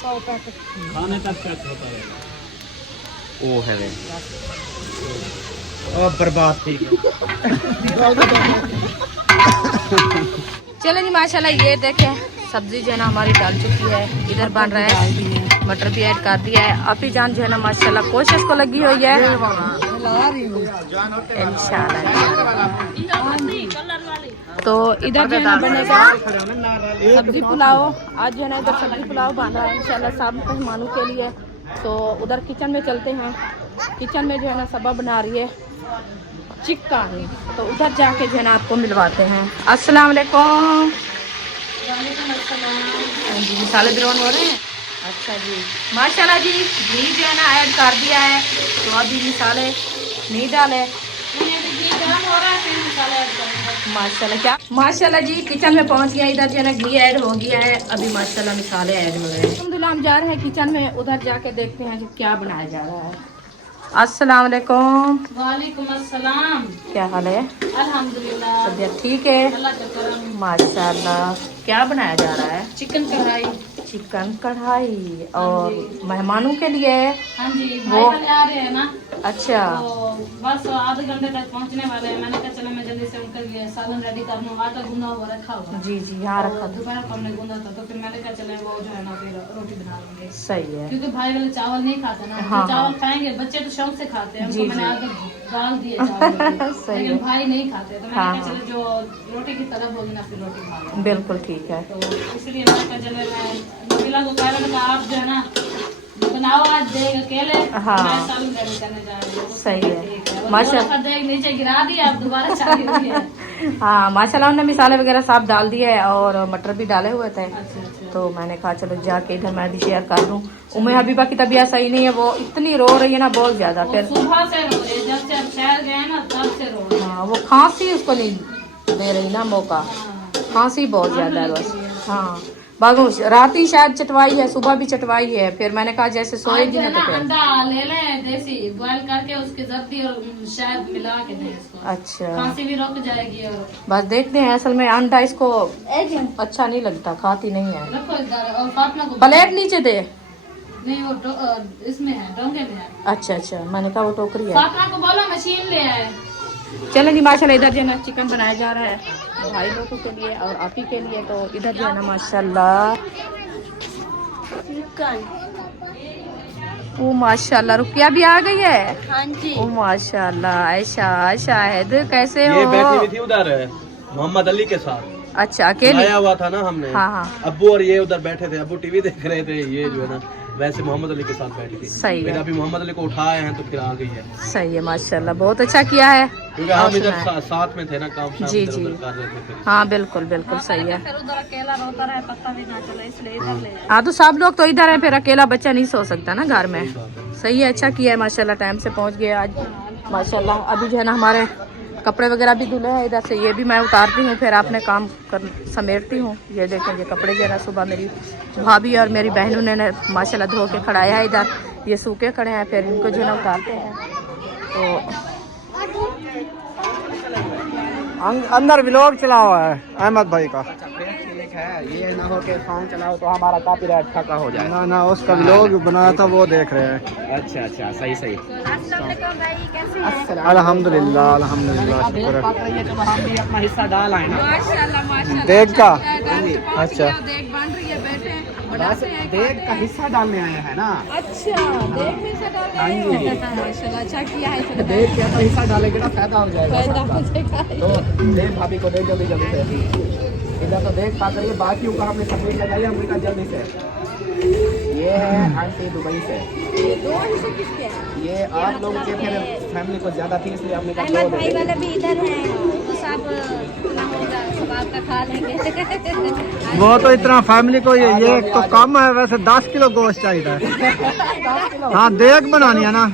पाव पैकेट। खाने तक चेक होता रहेगा। ओ है वे और बर्बाद थी। चलो जी माशाल्लाह, ये देखें सब्जी जो है ना हमारी डाल चुकी है, इधर बन रहा है, मटर भी ऐड कर दिया है। आपी जान जो है ना माशाल्लाह कोशिश को लगी हुई है, इंशाल्लाह। तो इधर जो है ना बनेगा सब्जी पुलाव। आज जो है ना इधर सब्जी पुलाव बन रहा है इंशाल्लाह सब मेहमानों के लिए। तो उधर किचन में चलते हैं, किचन में जो है ना सबा बना रही है चिकन, तो उधर जाके जो है ना आपको मिलवाते हैं। अस्सलाम वालेकुम। हाँ जी, मसाले द्रोण हो रहे हैं। अच्छा जी माशाल्लाह जी, घी जो है ना ऐड कर दिया है, तो अभी मसाले नहीं डाले, माशाल्लाह। क्या माशाल्लाह जी, किचन में पहुंच गया, इधर जो है ना घी ऐड हो गया है, अभी माशाल्लाह मसाले ऐड हो गए। अल्हम्दुलिल्लाह हम जा रहे हैं किचन में, उधर जाके देखते हैं जो क्या बनाया जा रहा है। अस्सलाम वालेकुम। वालेकुम अस्सलाम। क्या हाल है? अल्हम्दुलिल्लाह, तबीयत ठीक है? अल्लाह का करम। माशाल्लाह। क्या बनाया जा रहा है? चिकन कढ़ाई। चिकन कढ़ाई, और मेहमानों के लिए? हाँ जी, वो- भाई वाले आ रहे हैं ना, अच्छा तो बस आधे घंटे तक पहुंचने वाले हैं। मैंने कहा चलो मैं जल्दी से उनके लिए सालन रेडी कर लूँ, आटा गूंदा हुआ रखा हुआ। जी जी, यहाँ रखा था। दोपहर को हमने गूंदा था, तो फिर मैंने कहा चले वो जो है ना फिर रोटी बना लेंगे, सही है। क्योंकि भाई वाले चावल नहीं खाते ना। हाँ, जो चावल खाएंगे बच्चे तो शौक से खाते हैं, जी, उनको मैंने जी। आदत डाल दी है चावल सही लेकिन है। भाई नहीं खाते, तो मैंने हाँ, कहा चलो जो रोटी की तलब होगी ना फिर रोटी खा लेंगे। बिल्कुल ठीक है। तो इसलिए मैंने कहा चलो मैं नबीला को कह रहा था आप जो है ना बनाओ आज देग अकेले, हाँ। मैं सालन रेडी करने जा रही हूँ। सही है। ठीक है, माशा- देग नीचे गिरा दिया, अब दोबारा चाली हुई है। हाँ माशाल्लाह, उन्होंने मसाले वगैरह सब डाल दिए और मटर भी डाले हुए थे। अच्छा अच्छा, तो मैंने कहा चलो जाके इधर मैं भी शेयर कर दूँ। उम्मे हबीबा की तबीयत सही नहीं है, वो इतनी रो रही है ना बहुत ज्यादा। फिर सुबह से रो रही है, जब से आप शहर गए ना तब से रो रही है। हाँ, वो खांसी उसको नहीं दे रही ना मौका, खांसी बहुत ज्यादा है बस। हाँ बागो रात ही शायद चटवाई है, सुबह भी चटवाई है। फिर मैंने कहा जैसे सोएगी ना तो फिर अंडा ले लें देसी, बॉयल करके उसकी जर्दी और शहद मिला के दें इसको, अच्छा खांसी भी रुक जाएगी। और बस देखते हैं, असल में अंडा इसको अच्छा नहीं लगता, खाती नहीं है। रखो इधर। और फातिमा को प्लेट नीचे दे। नहीं, वो इसमें है, डोंगे में है। अच्छा अच्छा, मैंने कहा वो टोकरी है। फातिमा को बोलो मशीन ले आए। चलो जी माशाल्लाह, इधर जो है ना चिकन बनाया जा रहा है भाई लोगों के लिए और आप ही के लिए। तो इधर जो है ना माशाल्लाह, ओ माशाल्लाह रुकिया भी आ गई है। हाँ जी। ओ माशाल्लाह, आयशा शाहिद कैसे हो? ये बैठी हुई थी उधर मोहम्मद अली के साथ। अच्छा अकेले आया हुआ था ना हमने। हाँ हाँ। अब्बू और ये उधर बैठे थे, अब्बू टीवी देख रहे थे, ये जो है ना वैसे मोहम्मद अली के साथ बैठी थी। सही फिर है। अभी मोहम्मद अली को उठाए हैं तो फिर आ गई है। सही है माशाल्लाह, बहुत अच्छा किया है। क्योंकि हम इधर साथ में थे ना, काम शाम जी, इधर जी। उधर कर रहे थे फिर। हाँ बिल्कुल बिल्कुल सही है। फिर उधर अकेला रोता रहे, पता भी ना चला, इसलिए इधर ले आए। हाँ तो सब लोग तो इधर है, फिर अकेला बच्चा नहीं सो सकता ना घर में। सही है, अच्छा किया है माशाल्लाह, टाइम से पहुंच गए आज माशाल्लाह। अभी जो है ना हमारे कपड़े वगैरह भी धुले हैं, इधर से ये भी मैं उतारती हूँ, फिर अपने काम कर समेटती हूँ। ये देखें, ये कपड़े जो है ना सुबह मेरी भाभी और मेरी बहनों ने माशाल्लाह धो के खड़ाया है इधर, ये सूखे खड़े हैं, फिर इनको जो है ना उतारते हैं। तो अंदर व्लॉग चला हुआ है अहमद भाई का। ठीक है, ये ना हो के सॉन्ग चलाओ तो हमारा कॉपीराइट अच्छा का हो जाए। ना ना, उसका व्लॉग बनाया था वो देख रहे हैं। अच्छा अच्छा, सही सही। अल्हम्दुलिल्लाह अल्हम्दुलिल्लाह, शुक्र है। हम भी अपना हिस्सा डाल आए ना। माशाल्लाह माशाल्लाह, देख का अच्छा, देख बन रही है, बैठे बस देख का हिस्सा डालने आए हैं ना। अच्छा देख में से डाल रहे हैं। माशाल्लाह अच्छा किया है। देख के तो हिस्सा डालेंगे ना, फायदा हो जाएगा। फायदा हो जाएगा। तो देख भाभी को देख जल्दी जल्दी से। इधर तो देख पा करिए, बाकियों का हमने तस्वीर लगाई अमेरिका जल्दी से। ये है आंटी दुबई से। ये दो हिस्से किसके हैं? ये आप लोगों के फिर फैमिली को ज्यादा थी इसलिए आपने कहा अहमद दो भाई दे। वाले भी इधर हैं, तो सब ना होगा, सब आपका खा लेंगे। वो तो इतना फैमिली को ये तो कम है, वैसे 10 किलो गोश्त चाहिए है। हाँ देख बनानी है ना।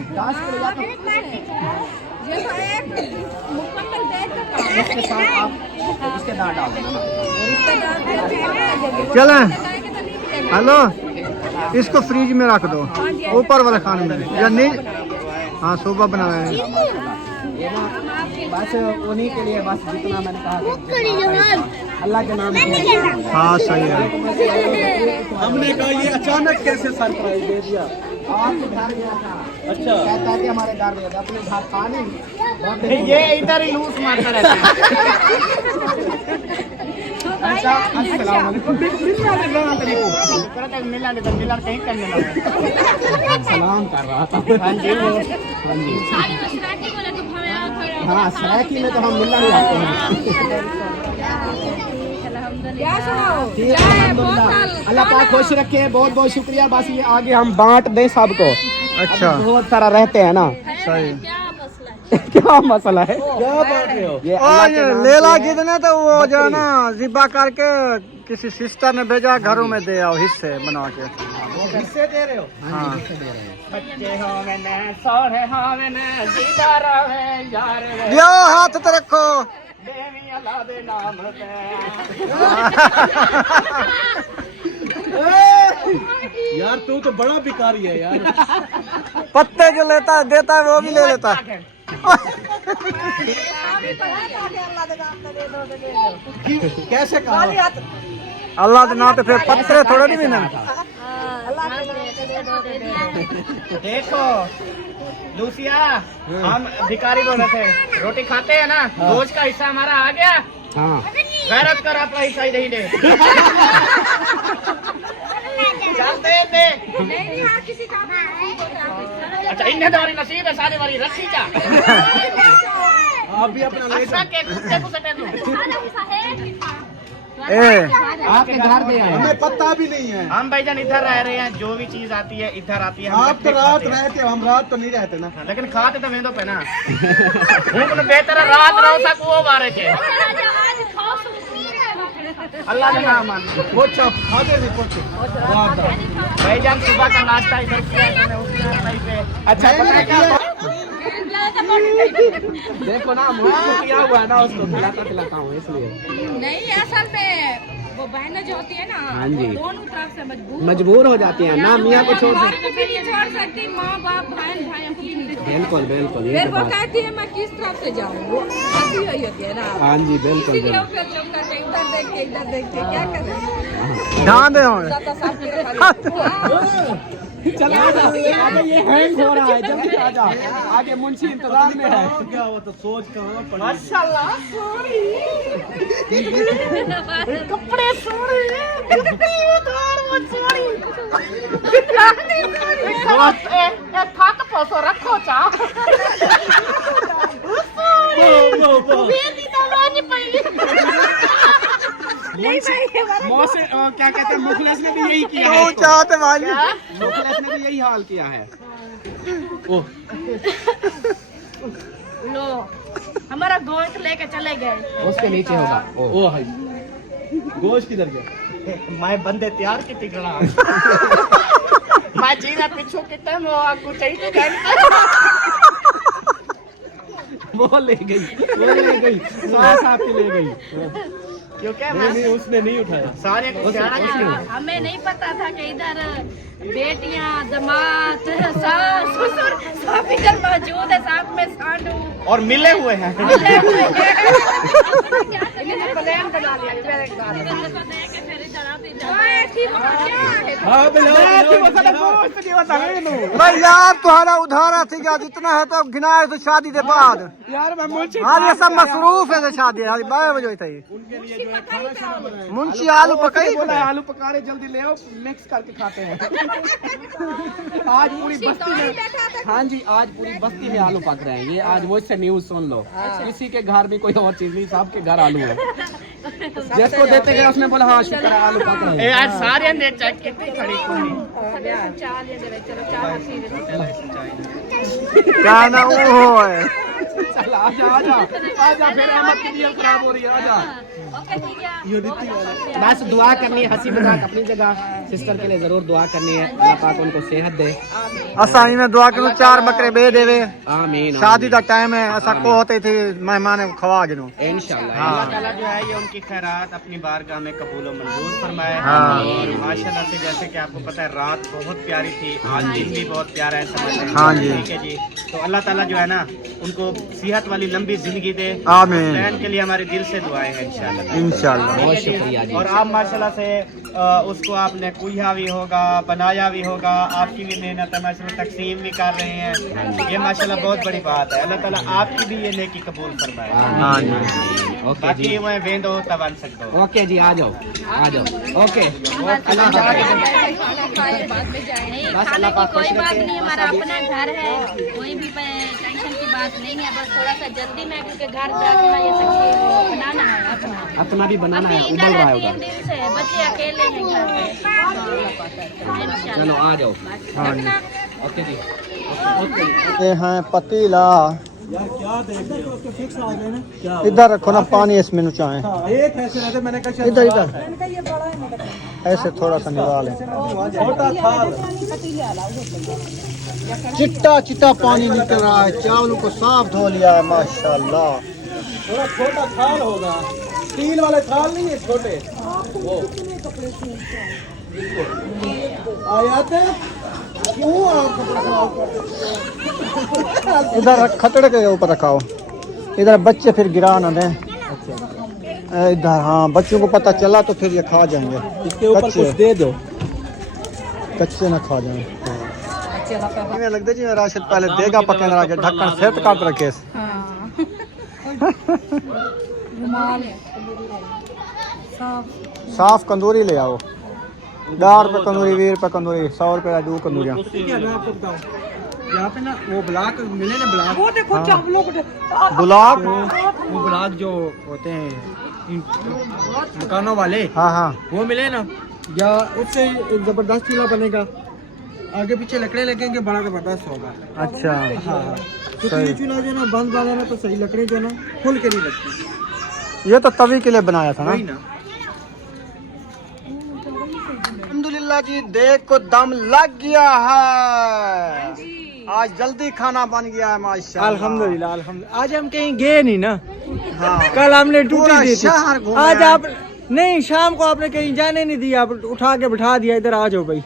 ये तो एक मुकम्मल देख का काम है। इसके साथ आप रिश्तेदार डाल देना ना। चलें, हेलो, इसको फ्रिज में रख दो, ऊपर वाले खाने में या नहीं। हाँ सुबह बनाना है। ये ना बस उन्हीं के लिए, बस जितना मैंने कहा अल्लाह के नाम से। हाँ सही है। हमने कहा ये अचानक कैसे सरप्राइज दे दिया। आपके घर गया था, अच्छा कहता है कि हमारे घर गया था, अपने घर पानी ये इधर ही लूट मारता रहता है। अच्छा अस्सलाम वालेकुम। मिलना कहीं करने लगा। सलाम कर रहा था। हाँ जी हाँ जी। हाँ सराकी में तो हम मिलना नहीं आते हैं। ठीक है, अल्हम्दुलिल्लाह। अल्लाह पाक खुश रखे, बहुत बहुत शुक्रिया। बस ये आगे हम बांट दें सबको। अच्छा बहुत सारा रहते हैं ना। सही। क्या मसला है? क्या बात रहे हो? ये और ये लेला कितने तो वो जो है ना जिब्बा करके किसी सिस्टर ने भेजा, घरों में दे आओ हिस्से बना के। हिस्से दे रहे हो? हाँ बच्चे होवे ने सोरे होवे ने जीदा रहे यार वे दियो हाथ तो रखो। देवी अल्लाह दे नाम पे। यार तू तो बड़ा भिखारी है यार। पत्ते जो लेता है देता है वो भी ले लेता है। कैसे कहा? अल्लाह के नाम पे फिर पत्थर थोड़े नहीं मिलना। देखो लूसिया, हम भिखारी बोल रहे थे, रोटी खाते हैं ना, रोज का हिस्सा हमारा आ गया। हाँ गैरत कर, अपना हिस्सा ही नहीं दे। चल दे। अच्छा इन्हें तुम्हारी नसीब है, सारी वारी रखी जा। आप भी अपना ले अच्छा के कुत्ते को सटे दो। आपके घर दे आए, हमें पता भी नहीं है। हम भाईजान इधर रह रहे हैं, जो भी चीज आती है इधर आती है। आप तो रात रहते हो, हम रात तो नहीं रहते ना। लेकिन खाते तो वेंदो पे ना। बेहतर रात रहो तक वो मारे के। अल्लाह का नाम मान भाईजान सुबह का नाश्ता इधर किया मैंने उसी पे। अच्छा पता है क्या देखो ना मुझको किया हुआ है ना, उसको खिलाता हूँ इसलिए। नहीं असल में वो बहनें जो होती है ना, हाँ जी। वो दोनों तरफ से मजबूर हो जाती है ना, मियाँ को छोड़ बाप को भी नहीं छोड़ सकती, माँ बाप भाई हमको भी नहीं छोड़। बिल्कुल बिल्कुल, ये फिर तो वो बात। कहती है मैं किस तरफ से जाऊँ, वो हंसी हुई होती है ना। हाँ जी बिल्कुल इसीलिए बिल्कुल। वो फिर चुप करके इधर देख के क्या करें। ध्यान दे ज्यादा साफ की रखा चला जा, आगे ये हैंग हो रहा है, जल्दी आ जा, आगे मुंशी इंतजार में है। क्या हुआ तो सोच कहाँ पड़ा। माशाल्लाह कपड़े सोने थक पोसो रखो चा मौसे क्या कहते हैं, मुखलेस ने भी यही किया है, चाहते वाली मुखलेस ने भी यही हाल किया है। ओह लो हमारा गोश्त लेके चले गए। उसके नीचे होगा। ओ भाई गोश्त किधर गया? मैं बंदे तैयार की तिगड़ा मैं जीना पिछू कितने वो आपको चाहिए वो ले गई, सास आपकी ले गई। क्योंकि नहीं उसने नहीं उठाया। सारे को हमें नहीं पता था कि इधर बेटियां दामाद सास ससुर सब इधर मौजूद है, साथ में सांडू और मिले हुए हैं। प्लान बना लिया मेरे साथ। भाई यार तुम्हारा उधारा थी क्या, जितना है तो गिनाए तो शादी के बाद यार मैं मुंशी हाँ ये सब मसरूफ है तो शादी है 12 बजे थी। मुंशी आलू पकाई बोला आलू पका रहे, जल्दी ले आओ, मिक्स करके खाते हैं। आज पूरी बस्ती में, हाँ जी आज पूरी बस्ती में आलू पक रहे हैं। ये आज मुझसे न्यूज सुन लो, किसी के घर में कोई और चीज नहीं, सबके घर आलू है। जिसको देते गए उसने बोला हाँ शुक्र है आलू पक रहे हैं। आज सारे ने चेक कितनी खड़ी क्या ना वो है। चल आजा आजा आजा, फिर अहमद की नीयत खराब हो रही है, आजा। बस दुआ करनी है, हंसी मजाक अपनी जगह, सिस्टर के लिए जरूर दुआ करनी है, अल्लाह पाक उनको सेहत दे। असाई में दुआ करूं 4 बकरे बे देवे, आमीन शादी का टाइम है ऐसा को होते थे मेहमान खवा गिनो इंशाल्लाह। अल्लाह ताला जो है ये उनकी खैरात अपनी बारगाह में कबूल और मंजूर फरमाए। हाँ। और माशाल्लाह से जैसे कि आपको पता है रात बहुत प्यारी थी, आज दिन भी बहुत प्यारा है, समझ लें। हाँ जी। ठीक है जी, तो अल्लाह ताला जो है ना उनको सेहत वाली लंबी जिंदगी दे। आमीन बहन के लिए हमारे दिल से दुआएं हैं इंशाल्लाह। इंशाल्लाह। बहुत शुक्रिया जी। और आप माशाल्लाह से उसको आपने कुहा भी होगा, बनाया भी होगा, आपकी भी मेहनत है माशाल्लाह, तकसीम भी कर रहे हैं, ये माशाल्लाह बहुत बड़ी बात है। अल्लाह ताला आपकी भी ये नेकी कबूल फरमाए। हाँ जी ओके बाकी जी, मैं वेंदो तबन सकता हूँ। ओके जी आ जाओ ओके। अल्लाह बाद में जाएंगे। बस अल्लाह पाक खुश कोई बात रखे। नहीं, हमारा अपना घर है, कोई भी टेंशन की बात नहीं है, बस थोड़ा सा जल्दी में क्योंकि घर जाके ना ये सब बनाना है अपना भी बनाना है, अभी उबल इधर रहा है होगा। 3 दिन से, बच्चे अकेले हैं घर पे। चलो आ जाओ। हाँ जी। ओके जी। ये हैं पतीला, यार क्या देख रहे हो, उसके फिक्स आ गए ना क्या। इधर रखो ना पानी इसमें नुचाएं, एक ऐसे रहते, मैंने कहा इधर इधर ऐसे थोड़ा सा निकाल छोटा थाल। चिट्टा चिट्टा पानी निकल रहा है, चावलों को साफ धो लिया है माशाल्लाह। थोड़ा छोटा थाल होगा, स्टील वाले थाल नहीं है छोटे वो। आया थे क्यों आप कपड़ा खराब करते हो? इधर खतड़े के ऊपर रखाओ, इधर बच्चे फिर गिरा ना दें। इधर हाँ, बच्चों को पता चला तो फिर ये खा जाएंगे। इसके ऊपर कुछ दे दो, कच्चे ना खा जाए। में लगता जी राशिद पहले देगा पकड़ रहा के ढक्कन से काट रखे। साफ कंदूरी ले आओ, 10 रुपये कंदूरी, 20 रुपये कंदूरी, 100 रुपये 2 कंदूरियाँ। ठीक है मैं आपको बताऊँ, यहाँ पे ना वो ब्लॉक मिले ना, ब्लॉक वो देखो चावलों को गुलाब, वो ब्लॉक जो होते हैं मकानों वाले, हाँ हाँ वो मिले ना, या उससे जबरदस्त चूल्हा बनेगा, आगे पीछे लकड़े लगेंगे, बड़ा जबरदस्त होगा। अच्छा हाँ क्योंकि ये चूल्हा जो है ना बंद वाला ना, तो सही लकड़ी जो है ना खुल के नहीं लगती। ये तो तवी के लिए बनाया था ना। वही ना, माशाल्लाह जी देख को दम लग गया है। आज जल्दी खाना बन गया है माशाल्लाह। अल्हम्दुलिल्लाह अल्हम्दुलिल्लाह। आज हम कहीं गए नहीं ना, हाँ। कल हमने ड्यूटी पूरा दी थी। शहर घूमे आज हैं। आप नहीं, शाम को आपने कहीं जाने नहीं दिया, आप उठा के बिठा दिया, इधर आ जाओ भाई।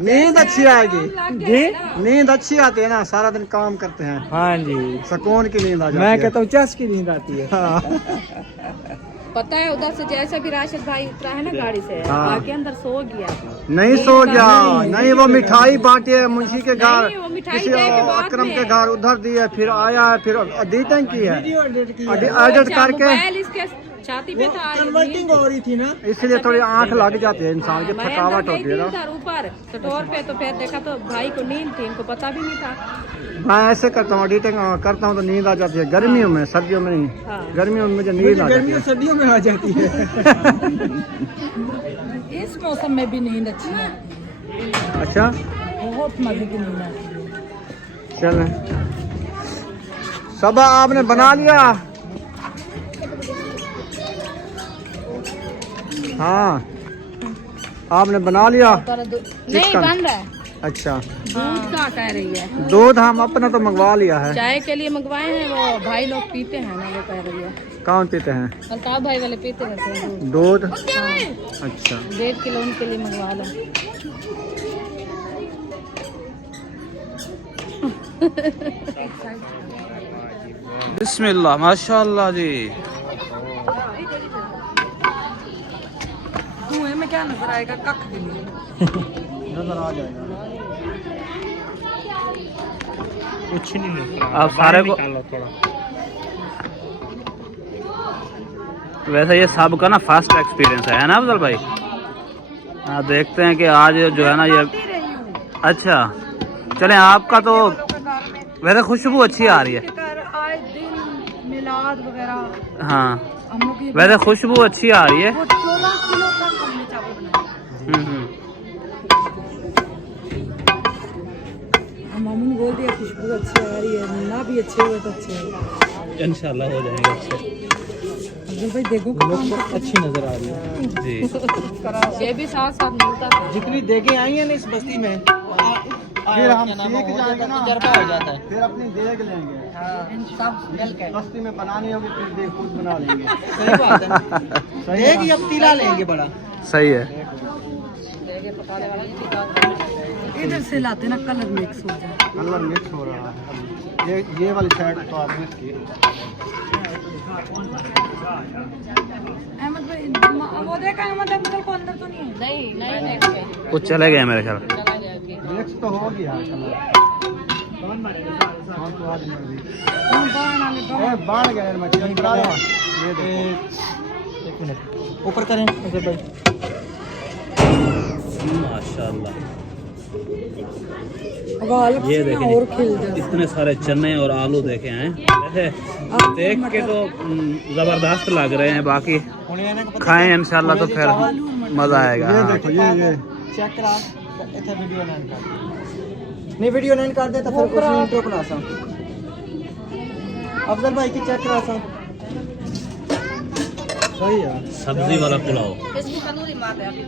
नींद अच्छी आएगी जी नींद अच्छी आती है ना, सारा दिन काम करते हैं, हाँ जी, सुकून की नींद आ जाती मैं है। कहता हूँ चस की नींद आती है। पता है उधर से जैसे भी राशिद भाई उतरा है ना गाड़ी से, हाँ। आके अंदर सो गया। नहीं सो गया, नहीं वो मिठाई बांटी है मुंशी के घर, नहीं, वो मिठाई किसी दे के बाद अकरम में। के घर उधर दी है, फिर आया है, फिर एडिटिंग की है, एडिट अच्छा, करके मोबाइल इसके छाती पे था, कन्वर्टिंग हो रही थी ना, इसलिए थोड़ी आंख लग जाती है इंसान की, मैं थकावट अंदर होती गई है थी ना। उधर ऊपर स्टोर पे, तो फिर देखा तो भाई को नींद थी, इनको पता भी नहीं था। मैं ऐसे करता हूँ, एडिटिंग करता हूँ तो नींद आ जाती है, गर्मियों में, सर्दियों में नहीं, हाँ। गर्मियों में मुझे नींद आ जाती गर्मियों है। सर्दियों में आ जाती है। इस मौसम में भी नींद अच्छी है, अच्छा बहुत मजे की नींद आती है। चल, सब आपने बना लिया? हाँ आपने बना लिया? नहीं चिकन। बन रहा है, अच्छा, दूध का कह रही है। दूध हम अपना तो मंगवा लिया है। चाय के लिए मंगवाए हैं, वो भाई लोग पीते हैं ना, वो कह रही है। कौन पीते हैं अल्ताफ भाई वाले पीते रहते हैं दूध? दूध। अच्छा 1.5 किलो उनके लिए मंगवा लो। बिस्मिल्लाह माशाल्लाह जी। धुएं में क्या नजर आएगा, कख भी नहीं। नजर आ जाएगा, कुछ नहीं लगता। आप सारे को वैसे ये सबका ना फर्स्ट एक्सपीरियंस है ना अफजल भाई? हाँ देखते हैं कि आज जो है ना ये, अच्छा चलें, आपका तो वैसे खुशबू अच्छी आ रही है। आए दिन मिलाद वगैरह हाँ हम लोग की वैसे खुशबू अच्छी आ रही है। 14 किलो तक हमने चावल बनाए। मामू ने बोल दिया खुशबू अच्छी आ रही है, ना भी अच्छे हुए तो अच्छे हुए। इंशाल्लाह हो जाएगा अच्छे अब्दुल भाई देखो अच्छी नजर आ रही है जी। ये भी साथ साथ मिलता है। जितनी देखें आई है ना इस बस्ती में, फिर हम सीख जाएंगे ना, तजर्बा हो जाता है। फिर अपनी देख लेंगे, सब मिलकर बस्ती में बनानी होगी फिर देख खुद बना लेंगे। सही बात है। देख या पतीला लेंगे बड़ा। सही है। इधर से लाते ना, कलर मिक्स हो जाए। कलर मिक्स हो रहा है, ये वाली साइड तो आदमी की। अहमद भाई वो देखा, अहमद अंकल को अंदर तो नहीं है। नहीं वो चले गए मेरे ख्याल। मिक्स तो हो गया कलर। बाढ़ गया है मछली, ये देखो। एक मिनट ऊपर करें अजय भाई। माशाल्लाह ये देखें और खिल जाए। इतने सारे चने और आलू देखे हैं, वैसे देख के तो जबरदस्त लग रहे हैं। बाकी खाएं इंशाल्लाह तो फिर मजा आएगा। ये हाँ। देखो ये चेक करा, इतना वीडियो नहीं कर नहीं, वीडियो नहीं कर दे तो फिर उसमें इंट्रो बना सा। अफजल भाई की चेक करा सा, सही है। सब्जी वाला पुलाव। इसमें तंदूरी मात है अभी।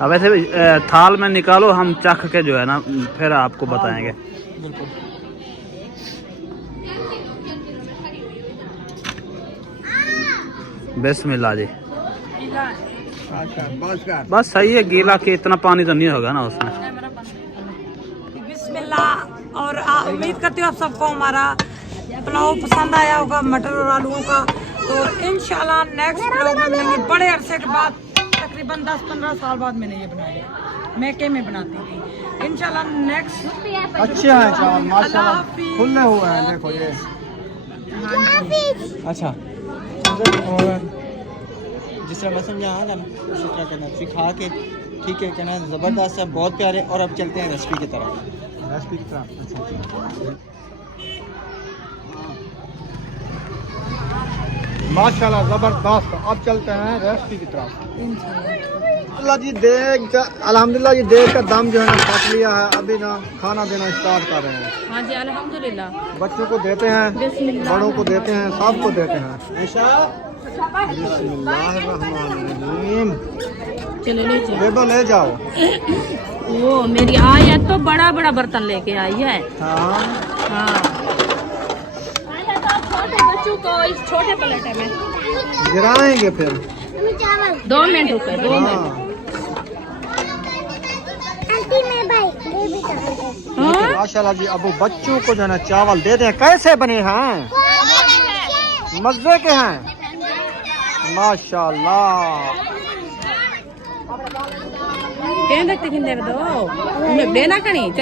अब ऐसे भी, थाल में निकालो, हम चख के जो है ना फिर आपको बताएंगे। बिल्कुल। बिस्मिल्लाह जी। अच्छा बस सही है, गीला कि इतना पानी तो नहीं होगा ना उसमें। बिस्मिल्लाह। और उम्मीद करती हूँ आप सबको हमारा पुलाव पसंद आया होगा, मटर और आलूओं का। तो इंशाल्लाह नेक्स्ट पुलाव में मिलेंगे बड़े अरसे के बाद, तकरीबन 10-15 साल बाद मैंने ये बनाया, मैके में बनाती थी। इंशाल्लाह नेक्स्ट अच्छे हैं चावल माशाल्लाह, खुले हुए हैं देखो ये। अच्छा और जिस तरह मैं समझाऊँ ना उसी तरह करना, सिखा के ठीक है कहना, ज़बरदस्त है, बहुत प्यारे। और अब चलते हैं रेसिपी की तरफ। रेसिपी की तरफ, अच्छा। माशाल्लाह ज़बरदस्त। अब चलते हैं रेसिपी की तरफ। अल्हम्दुलिल्लाह जी अल्हम्दुलिल्लाह ये देख का दम जो है ना फट लिया है। अभी ना खाना देना स्टार्ट कर रहे हैं। हाँ जी अल्हम्दुलिल्लाह। बच्चों को देते हैं, बिस्मिल्लाह। बड़ों को देते हैं, सबको देते हैं। बिस्मिल्लाहिर्रहमानिर्रहीम। चलो ले जाओ। बेबो ले जाओ। वो मेरी आयत तो बड़ा बड़ा बर्तन लेके आई है। हाँ हाँ छोटे बच्चों को इस छोटे प्लेट में गिराएंगे फिर। 2 मिनट रुके 2 मिनट। हाँ हाँ? माशाल्लाह जी अबू बच्चों को जो है ना चावल देते हैं। कैसे बने हैं? मजे के हैं माशाल्लाह। कहते किन्ने दो देना कहीं